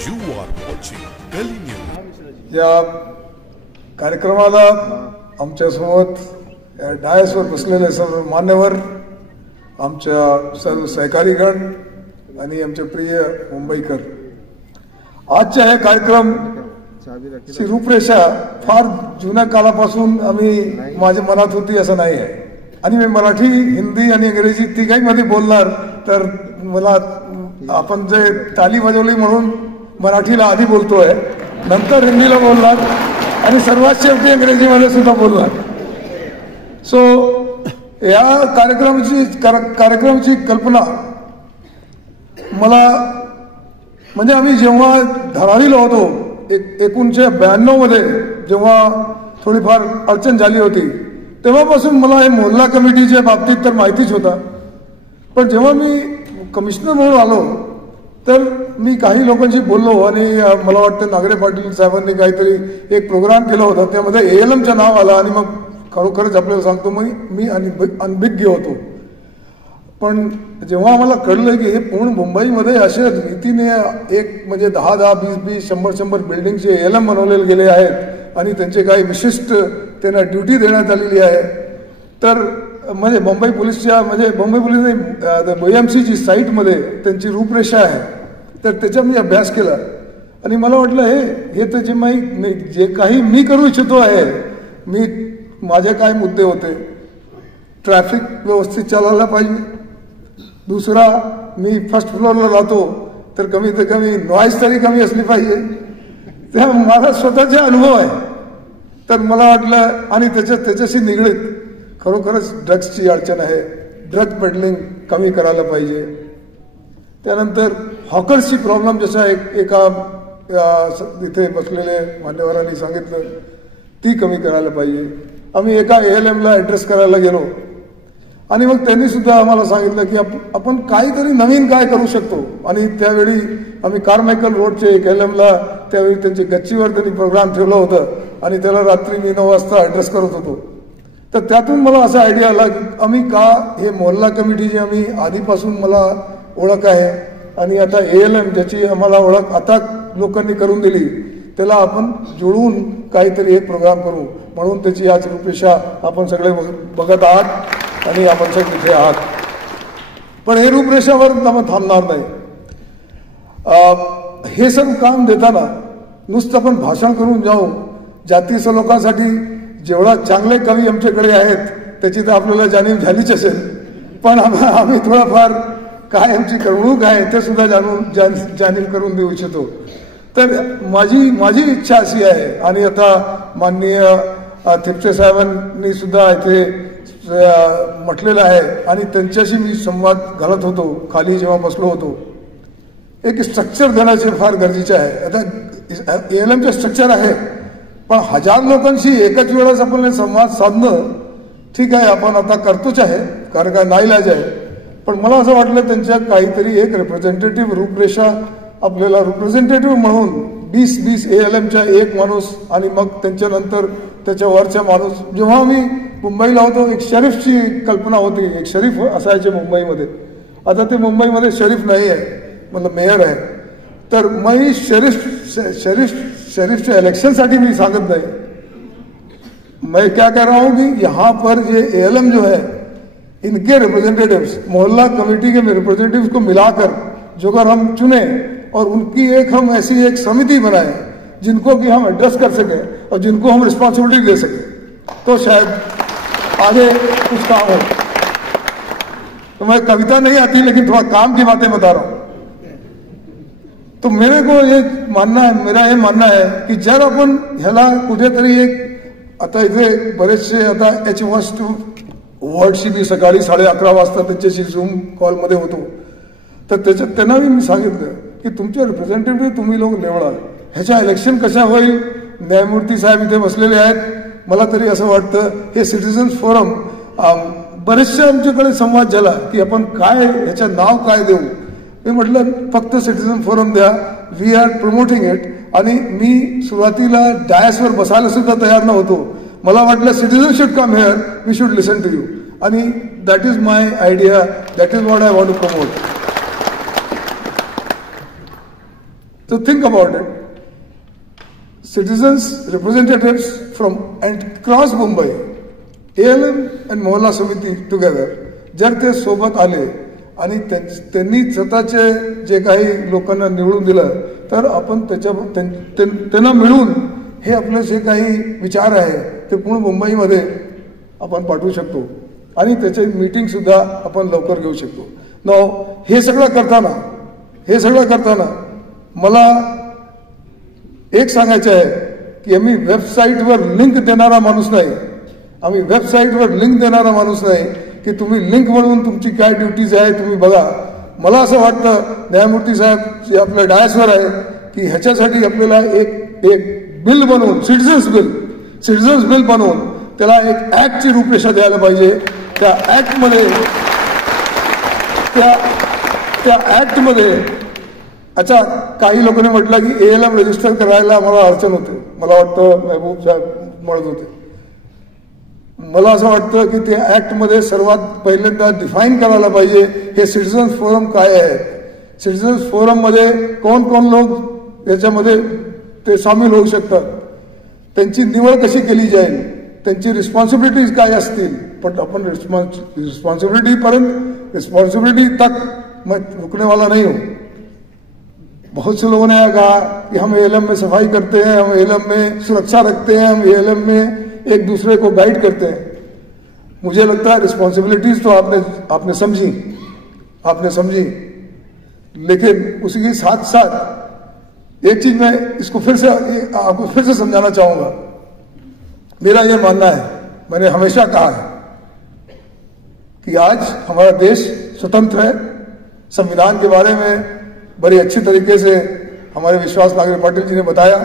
You are watching Delhi News. या कार्यक्रमाला आमच्यासोबत डायसवर बसलेले सर्व मान्यवर, आमच्या सर्व सहकारीगण आणि आमचे प्रिय मुंबईकर, आजच्या हे कार्यक्रमची रूपरेषा फार जुन्या काळापासून माझ्या मनात होती असं नाही आहे. आणि मी मराठी, हिंदी आणि इंग्रजी तिघांमध्ये बोलणार, तर मला आपण जे ताली वाजवली म्हणून मराठीला आधी बोलतोय, नंतर हिंदीला बोलणार आणि सर्वात शेवटी इंग्रजीमध्ये सुद्धा बोलणार. सो या कार्यक्रमाची कल्पना मला म्हणजे आम्ही जेव्हा धारावीला होतो 1992 मध्ये, जेव्हा थोडीफार अडचण झाली होती, तेव्हापासून मला हे मोहल्ला कमिटीच्या बाबतीत तर माहितीच होता. पण जेव्हा मी कमिशनर म्हणून आलो तर मी काही लोकांशी बोललो आणि मला वाटतं नागरे पाटील साहेबांनी काहीतरी एक प्रोग्राम केला होता, त्यामध्ये ALMचं नाव आलं आणि मग खरोखरच आपल्याला सांगतो मी अनभिज्ञ होतो. पण जेव्हा आम्हाला कळलं की हे पूर्ण मुंबईमध्ये अशा रीतीने एक म्हणजे 10-10, 20-20, 100-100 बिल्डिंगचे ALM बनवलेले गेले आहेत आणि त्यांचे काही विशिष्ट त्यांना ड्युटी देण्यात आलेली आहे. तर म्हणजे मुंबई पोलीसच्या BMCची साईटमध्ये त्यांची रूपरेषा आहे, तर त्याचा मी अभ्यास केला आणि मला वाटलं हे तर जे काही मी करू इच्छितो आहे, माझे काय मुद्दे होते. ट्रॅफिक व्यवस्थित चालायला पाहिजे. दुसरा, मी फर्स्ट फ्लोअरला राहतो तर कमीत कमी नॉईज तरी कमी असली पाहिजे. त्या माझा स्वतःचा अनुभव आहे. तर मला वाटलं आणि त्याच्याशी निगडीत खरोखरच ड्रग्सची अडचण आहे, ड्रग पेडलिंग कमी करायला पाहिजे. त्यानंतर हॉकर्सची प्रॉब्लेम, जसा एका इथे बसलेले मान्यवरांनी सांगितलं, ती कमी करायला पाहिजे. आम्ही एका ALMला ॲड्रेस करायला गेलो आणि मग त्यांनी सुद्धा आम्हाला सांगितलं की आपण काहीतरी नवीन काय करू शकतो. आणि त्यावेळी आम्ही कार्मायकल रोडचे एक ALMला त्यावेळी त्यांची गच्चीवर त्यांनी प्रोग्राम ठेवलं होतं आणि त्याला रात्री मी 9 वाजता ॲड्रेस करत होतो. तर त्यातून मला असा आयडिया आला की आम्ही का हे मोहल्ला कमिटीची आम्ही आधीपासून मला ओळख आहे आणि आता ALM ज्याची आम्हाला ओळख आता लोकांनी करून दिली, त्याला आपण जुळवून काहीतरी एक प्रोग्राम करू. म्हणून त्याची आज रूपरेषा आपण सगळे बघत आहात आणि आपण सगळे इथे आहात. पण हे रूपरेषावर आपण थांबणार नाही. हे सर्व काम देताना नुसतं आपण भाषण करून जाऊ, जातीय लोकांसाठी जेवढा चांगले कवी आमच्याकडे आहेत त्याची तर आपल्याला जाणीव झालीच असेल, पण आम्ही थोडाफार काय आमची करमणूक आहे ते सुद्धा जाणीव करून देऊ इच्छितो. तर माझी इच्छा अशी आहे आणि आता माननीय थिपसे साहेबांनी सुद्धा इथे म्हटलेलं आहे आणि त्यांच्याशी मी संवाद घालत होतो खाली जेव्हा बसलो होतो. एक स्ट्रक्चर देण्याचे फार गरजेचे आहे. आता ALMचं स्ट्रक्चर आहे, पण 1000 लोकांशी एकाच वेळेस आपण संवाद साधणं ठीक आहे, आपण आता करतोच आहे, कारण काय नाईलाज आहे. पण मला असं वाटलं त्यांच्या काहीतरी एक रिप्रेझेंटेटिव्ह रूपरेषा, आपल्याला रिप्रेझेंटेटिव्ह म्हणून 20 ALMचा एक माणूस आणि मग त्यांच्यानंतर त्याच्यावरचा माणूस. जेव्हा मी मुंबईला होतो एक शरीफची कल्पना होती, एक शरीफ असायचे मुंबईमध्ये. आता ते मुंबईमध्ये शरीफ नाही आहे, मतलब मेयर आहे. तर मी शरीफच्या इलेक्शनसाठी मी सांगत नहीं, मैं क्या कह रहा हूं कि यहाँ पर ये ALM जो है, इनके रिप्रेजेंटेटिव्स, मोहल्ला कमेटी के रिप्रेजेंटेटिव्स को मिलाकर जो अगर हम चुने और उनकी हम ऐसी एक समिति बनाए जिनको कि हम एड्रेस कर सके और जिनको हम रिस्पॉन्सिबिलिटी दे सके, तो शायद आगे कुछ काम हो. तो मैं कविता नहीं आती, लेकिन थोड़ा काम की बातें बता रहा हूं. तो मेरे को ये मेरा हे मानना आहे की जर आपण ह्याला कुठेतरी एक, आता इथे बरेचसे आता H1 वर्डशी मी सकाळी 11:30 वाजता त्यांच्याशी झूम कॉलमध्ये होतो, तर त्यांना मी सांगितलं की तुमचे रिप्रेझेंटेटिव्ह तुम्ही लोक निवडा. ह्याच्या इलेक्शन कशा होईल, न्यायमूर्ती साहेब इथे बसलेले आहेत. मला तरी असं वाटतं हे सिटिझन्स फोरम, बरेचसे आमच्याकडे संवाद झाला की आपण काय ह्याचं नाव काय देऊ. मी म्हटलं फक्त सिटिझन फोरम द्या, वी आर प्रमोटिंग इट. आणि मी सुरुवातीला डायसवर बसायला सुद्धा तयार नव्हतो. मला वाटलं citizen should come here, we should listen to you. आणि that is my idea, that is what I want to promote. So think about it. Citizens, representatives from and across Mumbai, ALM and Mohalla Samiti together, जर ते सोबत आले आणि त्यांनी स्वतःचे जे काही लोकांना निवडून दिलं तर आपण त्यांना मिळून हे आपलं जे काही विचार आहे ते पूर्ण मुंबईमध्ये आपण पाठवू शकतो आणि त्याची मीटिंग सुद्धा आपण लवकर घेऊ शकतो. नाव हे सगळं करताना मला एक सांगायचं आहे की आम्ही वेबसाईटवर लिंक देणारा माणूस नाही की तुम्ही लिंक म्हणून तुमची काय ड्युटीज आहे तुम्ही बघा. मला असं वाटतं न्यायमूर्ती साहेब जे आपल्या डायसवर आहे की ह्याच्यासाठी आपल्याला एक बिल बनवून सिटिझन्स बिल बनवून त्याला एक ऍक्टची रूपरेषा द्यायला पाहिजे. त्या ऍक्टमध्ये अच्छा काही लोकांनी म्हटलं की ALM रजिस्टर करायला आम्हाला अडचण होते. मला वाटतं महबूब साहेब म्हणत होते. मला असं वाटतं की त्या ऍक्टमध्ये सर्वात पहिल्यांदा डिफाईन करायला पाहिजे हे सिटिझन्स फोरम काय आहे. सिटिझन्स फोरममध्ये कोण लोक याच्यामध्ये ते सामील होऊ शकतात, त्यांची निवड कशी केली जाईल, त्यांची रिस्पॉन्सिबिलिटीज काय असतील. पण आपण रिस्पॉन्सिबिलिटी तक मैं रुकने वाला नहीं हूं. बहुत से लोगों ने कहा कि हम ALM में सफाई करते हैं, हम ALM में सुरक्षा रखते हैं, हम ALM में एक दूसरे को गाइड करते हैं. मुझे लगता है रिस्पॉन्सिबिलिटीज तो आपने समझी, लेकिन उसी के साथ साथ एक चीज मैं इसको आपको फिर से समझाना चाहूंगा. मेरा यह मानना है, मैंने हमेशा कहा है कि आज हमारा देश स्वतंत्र है. संविधान के बारे में बड़ी अच्छी तरीके से हमारे विश्वास नागरिक पाटिल जी ने बताया.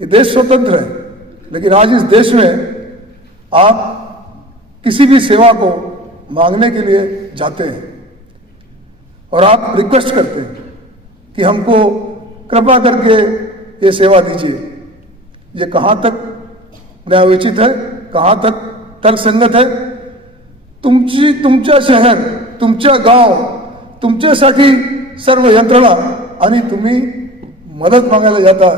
ये देश स्वतंत्र है, लेकिन आज इस देश में आप किसी भी सेवा को मांगने के लिए जाते हैं और आप रिक्वेस्ट करते हैं कि हमको कृपा करके ये सेवा दीजिए. ये कहां तक न्यायोचित है, कहां तक तर्कसंगत है. तुमच्या शहर, तुमच्या गाव, तुमच्यासाठी सर्व यंत्रणा आणि तुम्ही मदत मागायला जाता,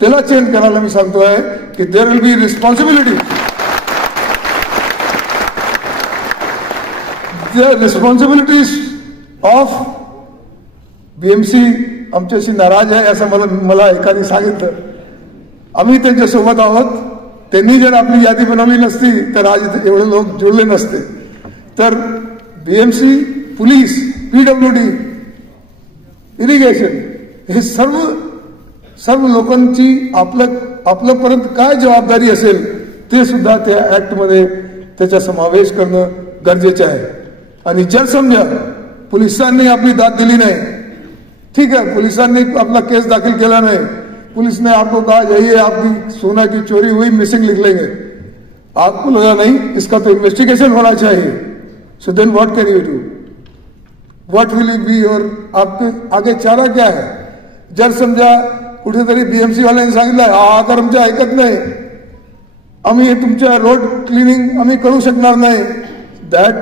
त्याला चेंज करायला मी सांगतोय की there will be responsibility. The responsibilities of BMC आमच्याशी नाराज आहे असं मला एकाने सांगितलं. आम्ही त्यांच्यासोबत आहोत. त्यांनी जर आपली यादी बनवली नसती तर आज एवढे लोक जुळले नसते. तर BMC, पोलीस, PWD, इरिगेशन हे सर्व लोकांची आपल्यापर्यंत काय जबाबदारी असेल ते सुद्धा त्या ऍक्टमध्ये त्याचा समावेश करणं गरजेचं आहे. आणि जर समजा पोलिसांनी आपली दाद दिली नाही, ठीक है, पुलिसांनी अपना केस दाखिल केला नहीं, पुलिस ने आपको कहा जाइए आपकी सोना की चोरी हुई, मिसिंग लिख लेंगे, आपको लगा नहीं इसका तो इन्वेस्टिगेशन होना चाहिए. So then what can you do, what will you be, और आपके आगे चारा क्या है. जर समजा कुठेतरी BMC वाल्यांनी सांगितलं हा कर्मचारी ऐकत नाही, आम्ही तुमच्या रोड क्लिनिंग आम्ही करू शकणार नाही, दॅट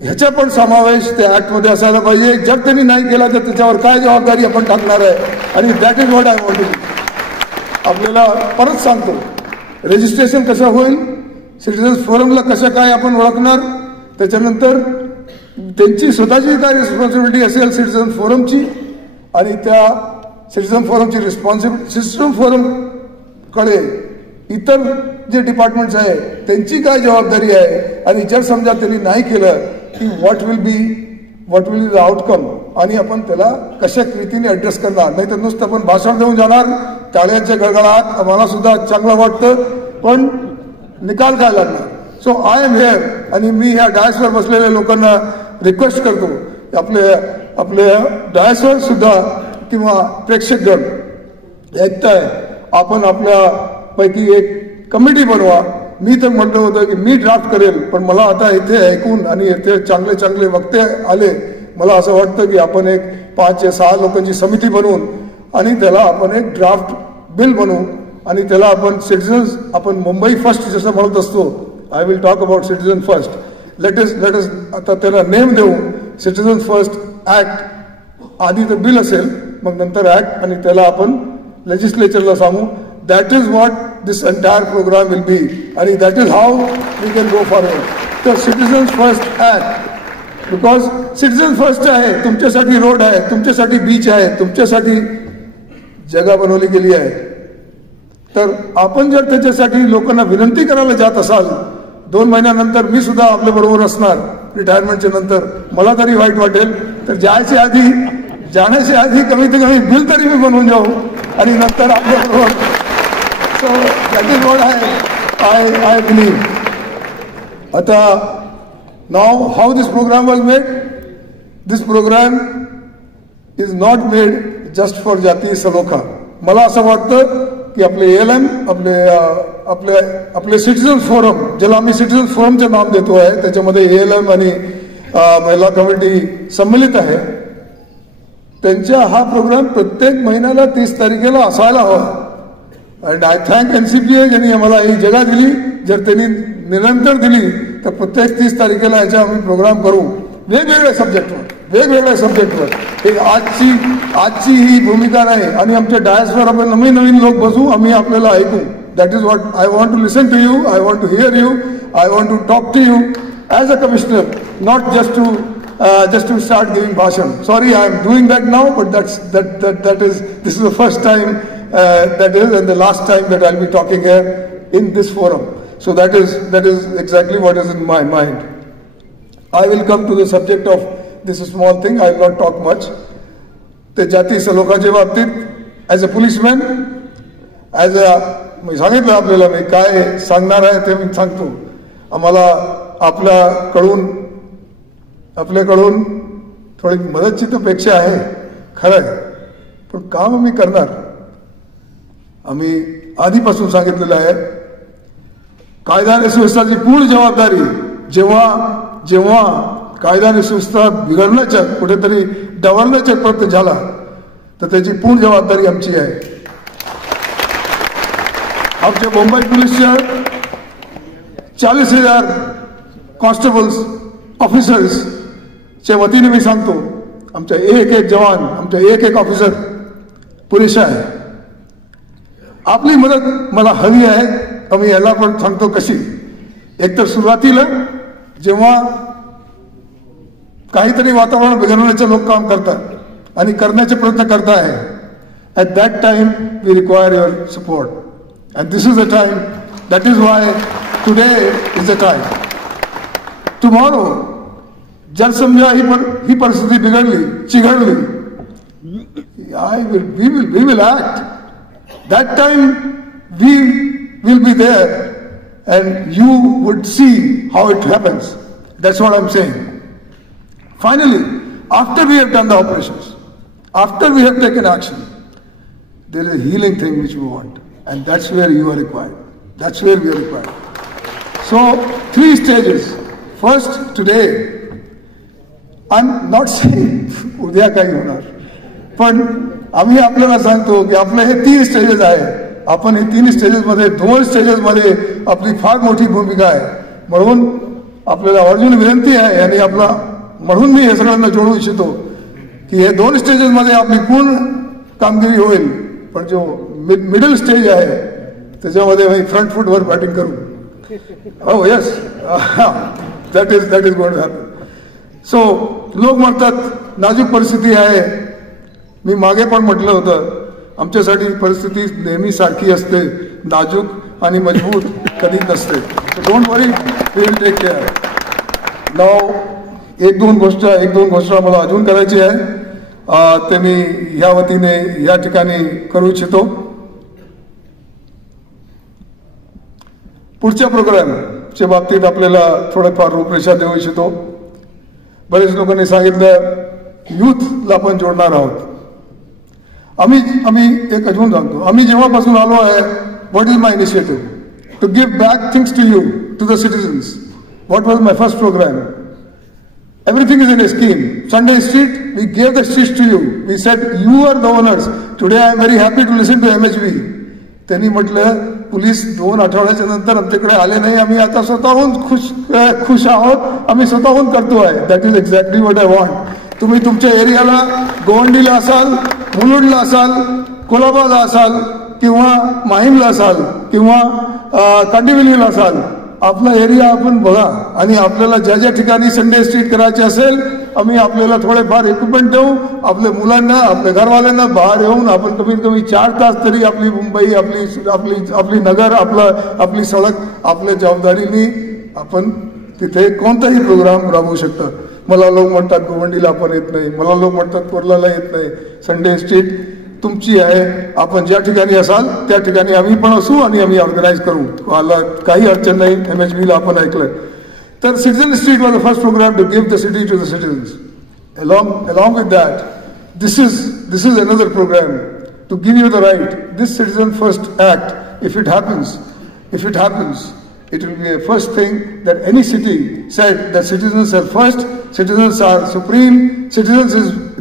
ह्याचा पण समावेश त्या ऍक्ट मध्ये असायला पाहिजे. जर त्यांनी नाही केला तर त्याच्यावर काय जबाबदारी आपण टाकणार आहे. आणि that is what I want to do. आपल्याला परत सांगतो, रजिस्ट्रेशन कसं होईल, सिटिझन्स फोरमला कसं काय आपण ओळखणार, त्याच्यानंतर त्यांची स्वतःची काय रिस्पॉन्सिबिलिटी असेल सिटिझन फोरमची, आणि त्या सिटिझन फोरमची रिस्पॉन्सिबिलिटी सिटिझन फोरम कडे इतर जे डिपार्टमेंट्स आहे त्यांची काय जबाबदारी आहे. आणि जर समजा त्यांनी नाही केलं की what will be the outcome, आणि आपण त्याला कशा रीतीने ऍड्रेस करणार. नाही तर नुसतं आपण भाषण देऊन जाणार, टाळ्यांच्या गडगडात आम्हाला सुद्धा चांगलं वाटतं, पण निकाल काय लागणार. सो आय एम हेअर, आणि मी ह्या डायसवर बसलेल्या लोकांना रिक्वेस्ट करतो, आपल्या डायसवर सुद्धा किंवा प्रेक्षकगण ऐकताय, आपण आपल्या पैकी एक कमिटी बनवा. मी तर म्हटलं होतं की मी ड्राफ्ट करेल, पण मला आता इथे ऐकून आणि इथे चांगले वक्ते आले, मला असं वाटतं की आपण एक 5 या 6 लोकांची समिती बनवून आणि त्याला आपण एक ड्राफ्ट बिल बनवू, आणि त्याला आपण सिटिझन्स, आपण मुंबई फर्स्ट जसं म्हणत असतो, I will talk about citizen first, let us आता त्याला नेम देऊ, सिटिझन फर्स्ट ऍक्ट. आधी तर बिल असेल, मग नंतर ऍक्ट आणि त्याला आपण लेजिस्लेचरला सांगू. That is what this entire programme will be आणि that is how we can go forward. तर citizens first act, because citizen first आहे. तुमच्यासाठी रोड आहे, तुमच्यासाठी बीच आहे, तुमच्यासाठी जगा बनवली गेली आहे. तर आपण जर त्याच्यासाठी लोकांना विनंती करायला जात असाल, 2 महिन्यानंतर मी सुद्धा आपल्या बरोबर असणार रिटायरमेंटच्या नंतर, मला तरी वाईट वाटेल. तर जाण्याच्या आधी कमीत कमी बिल तरी मी बनवून जाऊ आणि नंतर आपल्या बरोबर. So that is what I believe. आता now how this programme was made. This programme is not made just for जाती सलोखा. मला असं वाटतं की आपले ALM, आपले सिटीजन्स फोरम, ज्याला आम्ही सिटीजन्स फोरमचे नाव देतो आहे, त्याच्यामध्ये ALM आणि महिला कमिटी सम्मिलित आहे. त्यांच्या हा प्रोग्राम प्रत्येक महिन्याला 30 तारखेला असायला हवा. अँड आय थँक NCPA ज्यांनी आम्हाला ही जगा दिली. जर त्यांनी निरंतर दिली तर प्रत्येक 30 तारखेला याचा आम्ही प्रोग्राम करू वेगवेगळ्या सब्जेक्टवर. एक आजची ही भूमिका नाही आणि आमच्या डायसवर आपण नवीन लोक बसू, आम्ही आपल्याला ऐकू. That is what I want to listen to you, I want to hear you, I want to talk to you as a commissioner, not just to start giving भाषण. Sorry, I am doing that now, but this is the first time and the last time that I'll be talking here in this forum. So that is exactly what is in my mind. I will come to the subject of this small thing. I will not talk much. ते जाती सलोखाच्या बाबतीत as a पुलिसमॅन, मी सांगितलं आपल्याला मी काय सांगणार आहे ते मी सांगतो. आम्हाला आपल्याकडून थोडी मदतची तर अपेक्षा आहे, खरं आहे, पण काम आम्ही करणार. आम्ही आधीपासून सांगितलेलं आहे कायदा आणि सुव्यवस्थेची पूर्ण जबाबदारी जेव्हा कायदा आणि सुव्यवस्था बिघडण्याच्या कुठेतरी डवलण्याच्या प्रयत्न झाला तर त्याची पूर्ण जबाबदारी आमची आहे. आमच्या मुंबई पोलीसच्या 40,000 कॉन्स्टेबल्स ऑफिसर्सच्या वतीने मी सांगतो, आमच्या एक जवान, आमच्या एक ऑफिसर पुरेशा आहे. आपली मदत मला हवी आहे. आम्ही याला पण सांगतो कशी. एकतर सुरुवातीला जेव्हा काहीतरी वातावरण बिघडवण्याचे लोक काम करतात आणि करण्याचे प्रयत्न करत आहे, at that time we require your support and this is the time. That is why today is the time. Tomorrow जर समजा ही परिस्थिती चिघळली, we will act. That time we will be there and you would see how it happens. That's what I'm saying. Finally, after we have done the operations, after we have taken action, there is a healing thing which we want, and that's where you are required. That's where we are required. So 3 stages. First, today, I'm not saying उद्या काही होणार, पण आम्ही आपल्याला सांगतो की आपले हे 3 स्टेजेस आहे. आपण हे 3 स्टेजेसमध्ये 2 स्टेजेसमध्ये आपली फार मोठी भूमिका आहे. म्हणून आपल्याला अर्जुन विनंती आहे आणि म्हणून मी हे सगळ्यांना जोडू इच्छितो की हे 2 स्टेजेसमध्ये आपली पूर्ण कामगिरी होईल. पण जो मिडल स्टेज आहे त्याच्यामध्ये फ्रंट फूटवर बॅटिंग करू. हो yes, that is going to happen. So लोक म्हणतात नाजूक परिस्थिती आहे. मी मागे पण म्हटलं होतं आमच्यासाठी परिस्थिती नेहमी सारखी असते, नाजूक आणि मजबूत कधी नसते. Don't worry, we will take care. Now एक दोन गोष्ट मला अजून करायची आहे, ते मी ह्या वतीने या ठिकाणी करू इच्छितो. पुढच्या प्रोग्रामच्या बाबतीत आपल्याला थोडंफार रूपरेषा देऊ इच्छितो. बरेच लोकांनी सांगितलं युथला आपण जोडणार आहोत. आम्ही एक अजून सांगतो, आम्ही जेव्हापासून आलो आहे, what is my initiative to give back things to you, to the citizens. What was my first program? Everything is in a scheme. Sunday street, we gave the streets to you. We said, you are the owners. Today I am very happy to listen to MHB. त्यांनी म्हटलं police 2 आठवड्याच्या नंतर आमच्याकडे आले नाही, आम्ही आता स्वतःहून खुश आहोत, आम्ही स्वतःहून करतो आहे. That is exactly what I want. तुम्ही तुमच्या एरियाला गोवंडीला असाल, मुलुंडला असाल, कोल्हापूरला असाल किंवा माहीमला असाल किंवा कांदिवलीला असाल, आपला एरिया आपण बघा आणि आपल्याला ज्या ज्या ठिकाणी संडे स्ट्रीट करायचे असेल आम्ही आपल्याला थोडेफार इक्विपमेंट देऊ. आपल्या मुलांना, आपल्या घरवाल्यांना बाहेर येऊन आपण कमीत कमी 4 तास तरी आपली मुंबई, आपली नगर, आपली सडक आपल्या जबाबदारीने आपण तिथे कोणताही प्रोग्राम राबवू शकतो. मला लोक म्हणतात गोवंडीला आपण येत नाही, मला लोक म्हणतात कोर्लाला येत नाही. संडे स्ट्रीट तुमची आहे. आपण ज्या ठिकाणी असाल त्या ठिकाणी आम्ही पण असू आणि आम्ही ऑर्गनाईज करू. काही अडचण नाही. MHBला आपण ऐकलंय. तर citizen street was the first program to give the city to the citizens. Along with that, this is another program to give you the right. This Citizen First Act, if it happens, it will be a first thing that any city said that citizens are first, citizens are supreme,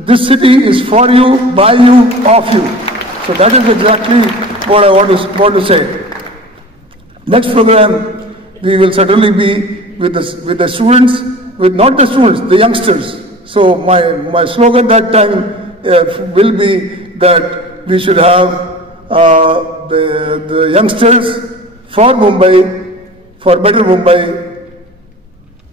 this city is for you, by you, of you. So that is exactly what I want to say. Next program, we will certainly be with the students, not the students, the youngsters. So my slogan that time will be that we should have the youngsters for Mumbai, for better Mumbai,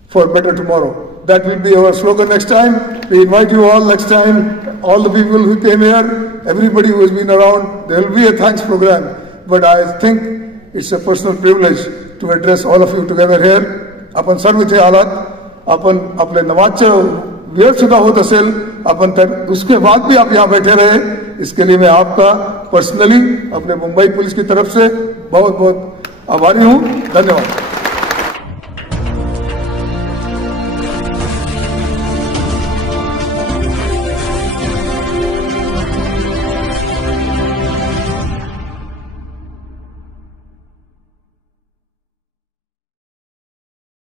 for better tomorrow. That will be our slogan next time. We invite you all next time, all the people who came here, everybody who has been around. There will be a thanks program, but I think it's a personal privilege to address all of you together here. आपण सर्व इथे आलात. आपण आपले नमाजचं वेळ सुद्धा होत असेल, अपन उसके बाद भी आप यहाँ बैठे रहे, इसके लिए मैं आपका पर्सनली अपने मुंबई पुलिस की तरफ से बहुत बहुत आभारी हूँ. धन्यवाद.